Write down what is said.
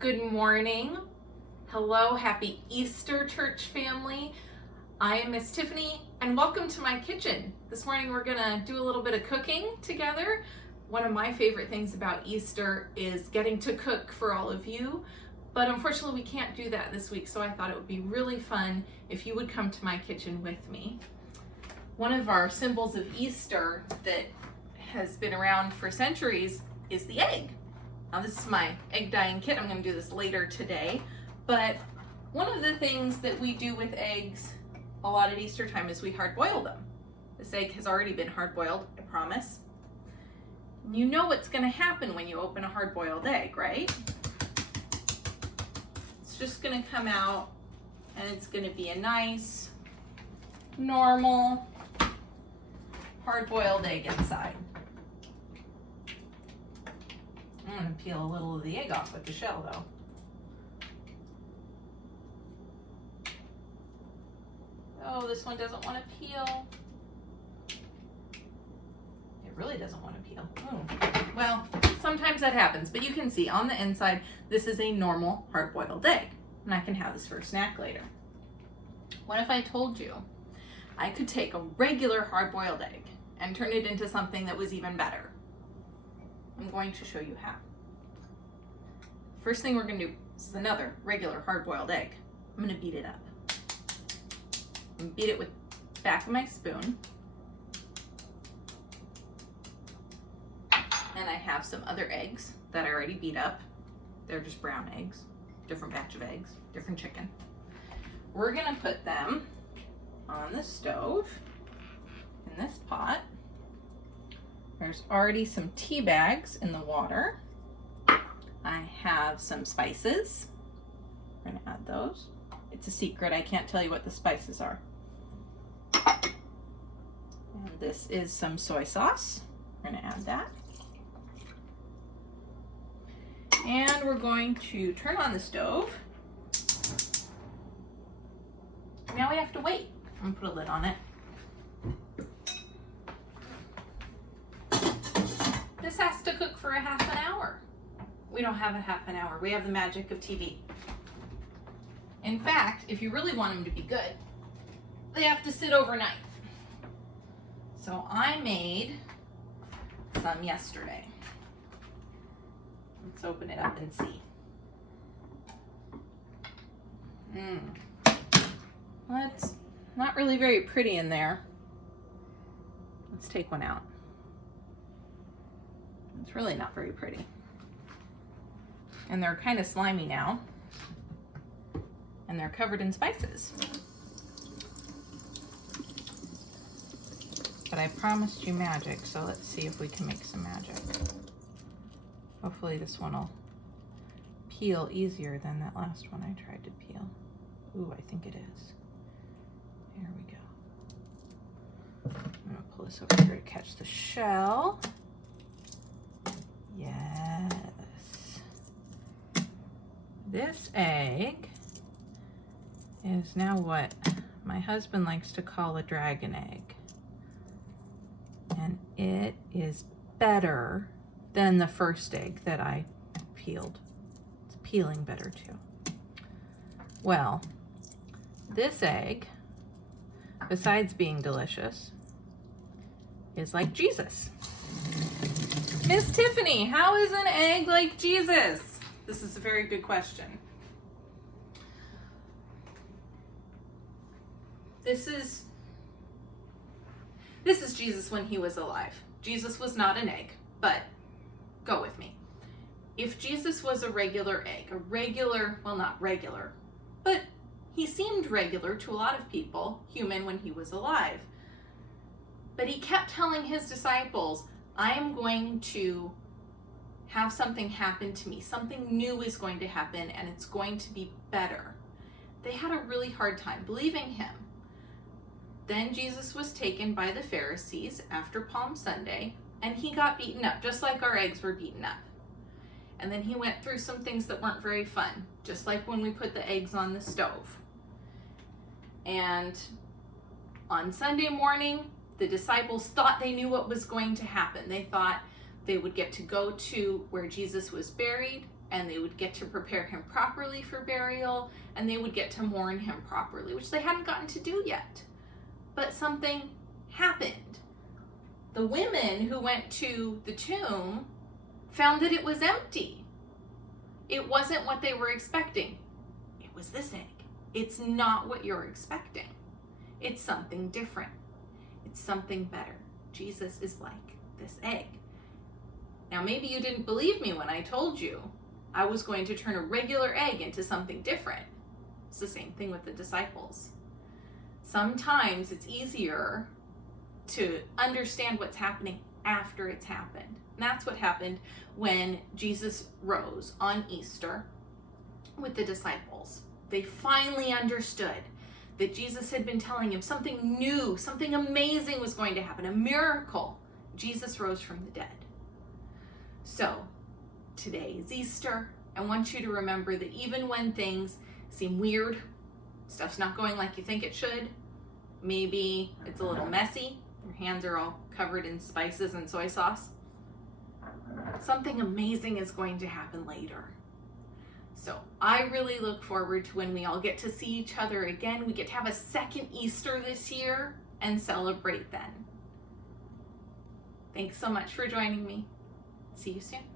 Good morning. Hello, happy Easter, church family. I am Miss Tiffany, and welcome to my kitchen. This morning we're gonna do a little bit of cooking together. One of my favorite things about Easter is getting to cook for all of you, but unfortunately we can't do that this week, so I thought it would be really fun if you would come to my kitchen with me. One of our symbols of Easter that has been around for centuries is the egg. Now this is my egg dyeing kit. I'm going to do this later today, but one of the things that we do with eggs a lot at Easter time is we hard boil them. This egg has already been hard boiled, I promise. You know what's going to happen when you open a hard boiled egg, right? It's just going to come out and it's going to be a nice, normal, hard boiled egg inside. I'm going to peel a little of the egg off with the shell though. Oh, this one doesn't want to peel. It really doesn't want to peel. Oh, well, sometimes that happens, but you can see on the inside, this is a normal hard-boiled egg, and I can have this for a snack later. What if I told you I could take a regular hard-boiled egg and turn it into something that was even better? I'm going to show you how. First thing we're going to do is another regular hard-boiled egg. I'm going to beat it up. I'm going to beat it with the back of my spoon. And I have some other eggs that I already beat up. They're just brown eggs, different batch of eggs, different chicken. We're going to put them on the stove in this pot. There's already some tea bags in the water. I have some spices. We're gonna add those. It's a secret, I can't tell you what the spices are. And this is some soy sauce. We're gonna add that. And we're going to turn on the stove. Now we have to wait. I'm gonna put a lid on it. This has to cook for a half an hour. We don't have a half an hour. We have the magic of TV. In fact, if you really want them to be good, they have to sit overnight. So I made some yesterday. Let's open it up and see. Well, it's not really very pretty in there. Let's take one out. It's really not very pretty. And they're kind of slimy now. And they're covered in spices. But I promised you magic, so let's see if we can make some magic. Hopefully this one will peel easier than that last one I tried to peel. Ooh, I think it is. Here we go. I'm gonna pull this over here to catch the shell. Yes. This egg is now what my husband likes to call a dragon egg. And it is better than the first egg that I peeled. It's peeling better too. Well, this egg, besides being delicious, is like Jesus. Miss Tiffany, how is an egg like Jesus? This is a very good question. This is Jesus when he was alive. Jesus was not an egg, but go with me. If Jesus was a regular egg, well, not regular, but he seemed regular to a lot of people, human when he was alive. But he kept telling his disciples, I am going to have something happen to me. Something new is going to happen and it's going to be better. They had a really hard time believing him. Then Jesus was taken by the Pharisees after Palm Sunday and he got beaten up, just like our eggs were beaten up. And then he went through some things that weren't very fun, just like when we put the eggs on the stove. And on Sunday morning, the disciples thought they knew what was going to happen. They thought, They would get to go to where Jesus was buried, and they would get to prepare him properly for burial, and they would get to mourn him properly, which they hadn't gotten to do yet. But something happened. The women who went to the tomb found that it was empty. It wasn't what they were expecting. It was this egg. It's not what you're expecting. It's something different. It's something better. Jesus is like this egg. Now, maybe you didn't believe me when I told you I was going to turn a regular egg into something different. It's the same thing with the disciples. Sometimes it's easier to understand what's happening after it's happened. And that's what happened when Jesus rose on Easter with the disciples. They finally understood that Jesus had been telling him something new, something amazing was going to happen, a miracle. Jesus rose from the dead. So today is Easter. I want you to remember that even when things seem weird, stuff's not going like you think it should, maybe it's a little messy, your hands are all covered in spices and soy sauce, something amazing is going to happen later. So I really look forward to when we all get to see each other again. We get to have a second Easter this year and celebrate then. Thanks so much for joining me. See you soon.